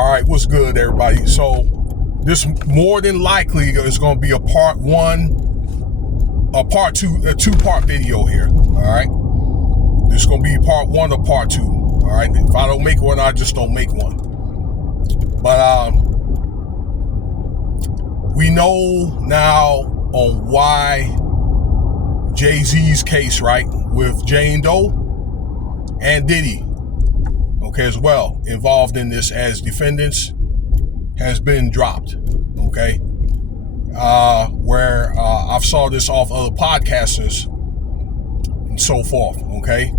All right, what's good, everybody? So this more than likely is going to be a part one, a part two, a two-part video here. All right, this is going to be part one or part two. All right, if I don't make one, I just don't make one. But we know now on why JayZ's case, right, with Jane Doe and Diddy, okay, as well, involved in this as defendants, has been dropped, okay? Where I've saw this off other podcasters and so forth, okay?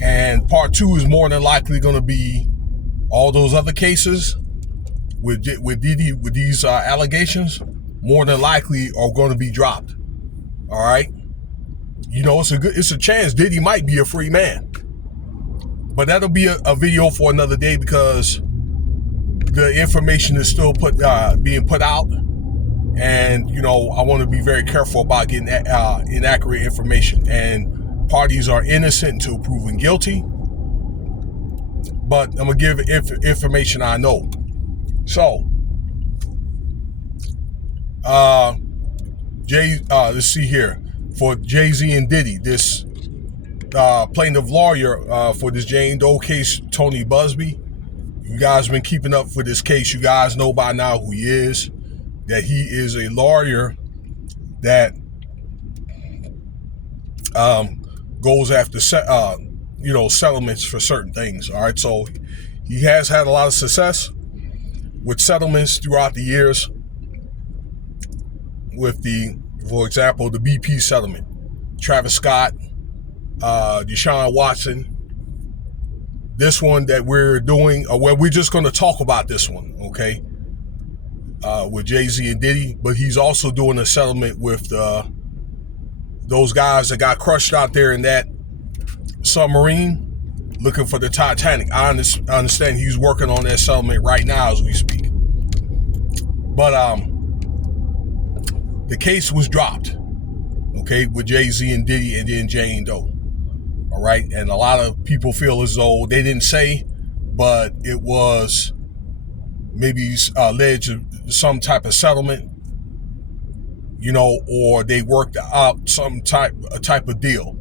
And part two is more than likely going to be all those other cases with Diddy, with these allegations, more than likely are going to be dropped, all right? You know, it's a chance Diddy might be a free man. But that'll be a video for another day because the information is still being put out. And, you know, I want to be very careful about getting inaccurate information. And parties are innocent until proven guilty. But I'm going to give information I know. So, let's see here. For JayZ and Diddy, this plaintiff lawyer for this Jane Doe case, Tony Buzbee. You guys been keeping up for this case. You guys know by now who he is. That he is a lawyer that goes after settlements for certain things. All right, so he has had a lot of success with settlements throughout the years. With for example, the BP settlement, Travis Scott, Deshaun Watson. This one that we're doing, well, we're just going to talk about this one, okay? With JayZ and Diddy, but he's also doing a settlement with those guys that got crushed out there in that submarine looking for the Titanic. I understand he's working on that settlement right now as we speak. But the case was dropped, okay, with JayZ and Diddy and then Jane Doe. All right, and a lot of people feel as though they didn't say, but it was maybe alleged some type of settlement, you know, or they worked out some type of deal.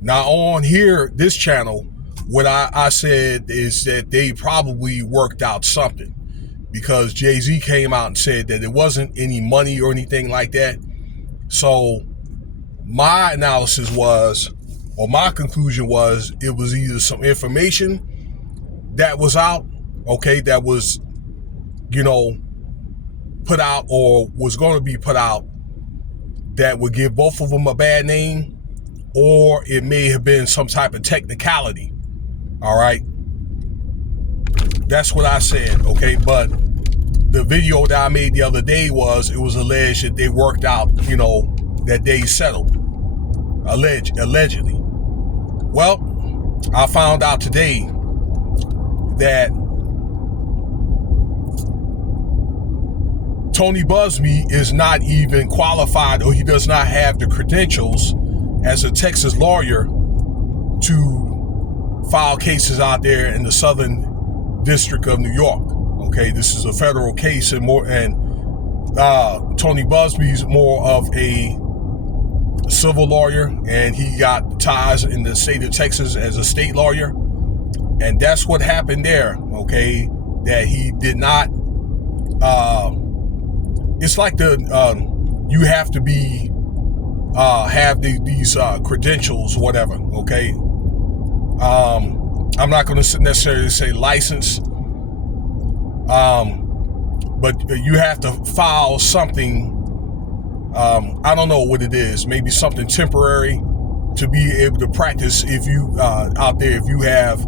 Now on here, this channel, what I said is that they probably worked out something because JayZ came out and said that it wasn't any money or anything like that. So my analysis was, or my conclusion was, it was either some information that was out, okay, that was, you know, put out or was going to be put out that would give both of them a bad name, or it may have been some type of technicality, all right? That's what I said, okay? But the video that I made the other day was, it was alleged that they worked out, you know, that they settled, allegedly. Well, I found out today that Tony Buzbee is not even qualified, or he does not have the credentials as a Texas lawyer to file cases out there in the Southern District of New York. Okay, this is a federal case, and Tony Buzbee is more of a civil lawyer, and he got ties in the state of Texas as a state lawyer, and that's what happened there, okay, that he did not, it's like you have to be, have these credentials, whatever, okay, I'm not going to necessarily say license, but you have to file something. I don't know what it is, maybe something temporary to be able to practice if you out there, if you have,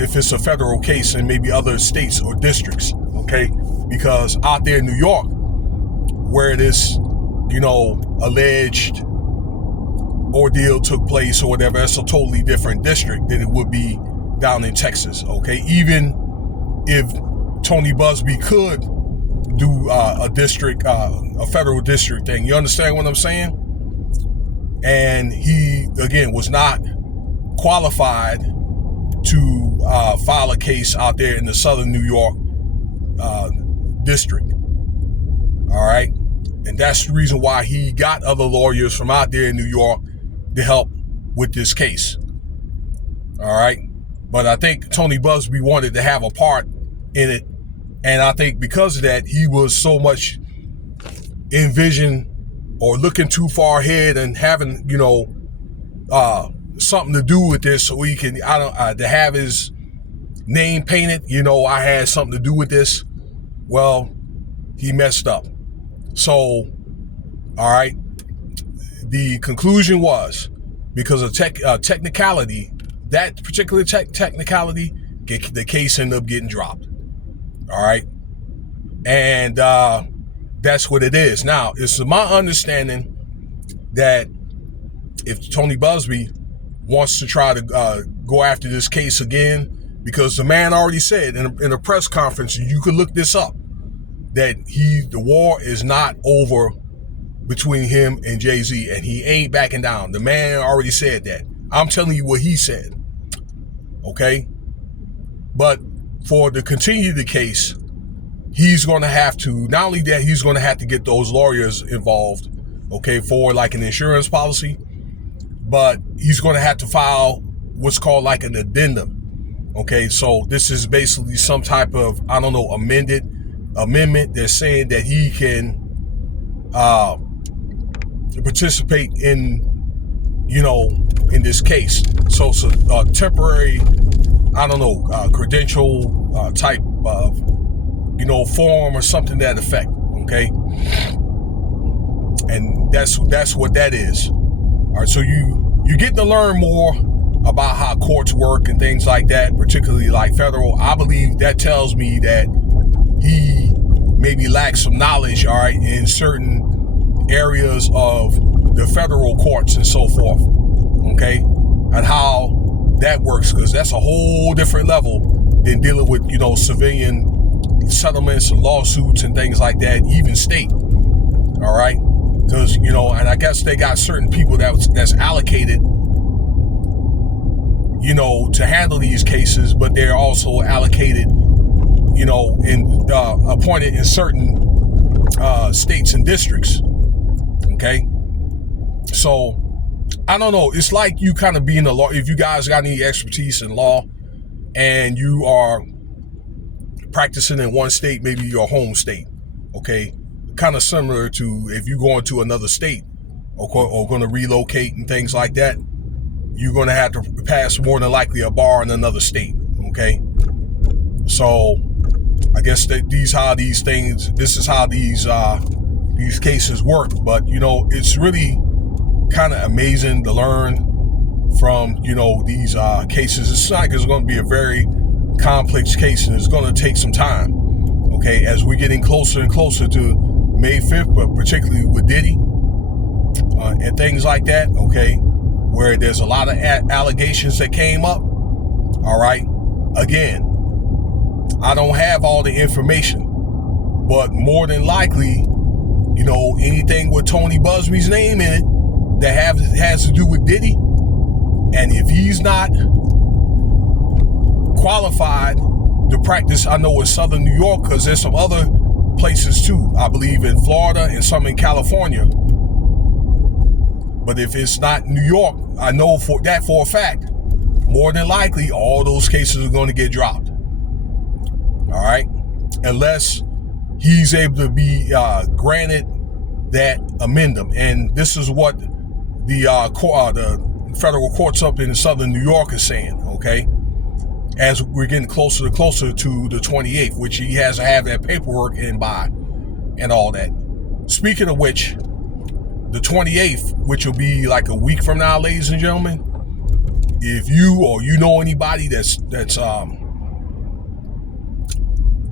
if it's a federal case in maybe other states or districts, okay? Because out there in New York, where this, you know, alleged ordeal took place or whatever, that's a totally different district than it would be down in Texas, okay? Even if Tony Buzbee could do a district, a federal district thing. You understand what I'm saying? And he, again, was not qualified to file a case out there in the Southern New York district. All right. And that's the reason why he got other lawyers from out there in New York to help with this case. All right. But I think Tony Buzbee wanted to have a part in it. And I think because of that, he was so much envisioned or looking too far ahead and having, something to do with this so he can, to have his name painted, I had something to do with this. Well, he messed up. So, all right, the conclusion was because of technicality, that particular technicality, the case ended up getting dropped. All right. And that's what it is. Now, it's my understanding that if Tony Buzbee wants to try to go after this case again, because the man already said in a press conference, you could look this up, that the war is not over between him and JayZ, and he ain't backing down. The man already said that. I'm telling you what he said. Okay? But for to continue the case, he's going to have to, not only that, he's going to have to get those lawyers involved, okay, for like an insurance policy, but he's going to have to file what's called like an addendum. Okay, so this is basically some type of, amendment that's saying that he can participate in, in this case. So it's a temporary, credential type of, form or something to that effect. Okay. And that's what that is. All right. So you get to learn more about how courts work and things like that, particularly like federal. I believe that tells me that he maybe lacks some knowledge, all right, in certain areas of the federal courts and so forth, okay, and how that works, because that's a whole different level than dealing with, civilian settlements and lawsuits and things like that, even state, all right, because, and I guess they got certain people that's allocated, to handle these cases, but they're also allocated, appointed in certain states and districts. Okay. So I don't know. It's like you kind of being a law. If you guys got any expertise in law and you are practicing in one state, maybe your home state. Okay. Kind of similar to if you're going to another state or going to relocate and things like that, you're going to have to pass more than likely a bar in another state. Okay. So I guess that this is how these cases work. But, it's really kind of amazing to learn from, these cases. It's not like it's going to be a very complex case, and it's going to take some time. Okay. As we're getting closer and closer to May 5th, but particularly with Diddy and things like that. Okay. Where there's a lot of allegations that came up. All right. Again, I don't have all the information, but more than likely, anything with Tony Buzbee's name in it that has to do with Diddy, and if he's not qualified to practice, I know in Southern New York, because there's some other places too, I believe in Florida and some in California. But if it's not New York, I know for a fact, more than likely, all those cases are going to get dropped. All right. Unless he's able to be granted that amendment. And this is what the federal courts up in Southern New York is saying. Okay. As we're getting closer to the 28th, which he has to have that paperwork in by and all that. Speaking of which, the 28th, which will be like a week from now, ladies and gentlemen, if you or anybody that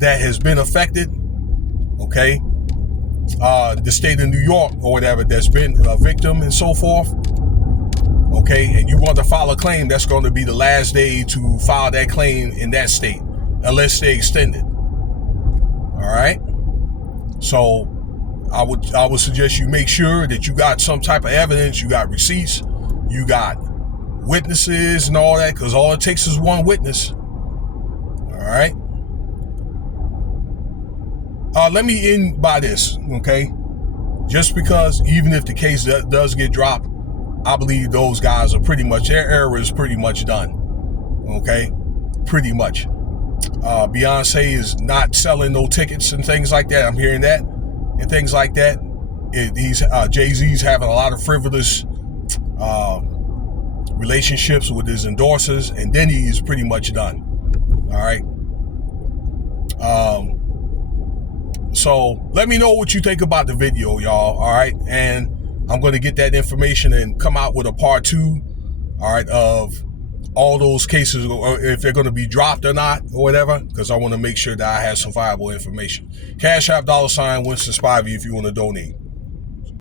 has been affected, okay, the state of New York or whatever, that's been a victim and so forth, okay, and you want to file a claim, that's going to be the last day to file that claim in that state, unless they extend it. All right. So I would suggest you make sure that you got some type of evidence, you got receipts, you got witnesses and all that, because all it takes is one witness. All right. Let me end by this, okay? Just because even if the case does get dropped, I believe those guys are pretty much, their era is pretty much done, okay? Pretty much. Beyonce is not selling no tickets and things like that. I'm hearing that and things like that. JayZ's having a lot of frivolous relationships with his endorsers, and then he's pretty much done. All right. So let me know what you think about the video, y'all. All right. And I'm going to get that information and come out with a part 2, all right, of all those cases, or if they're going to be dropped or not, or whatever, because I want to make sure that I have some viable information. Cash App $Winston Spivey if you want to donate.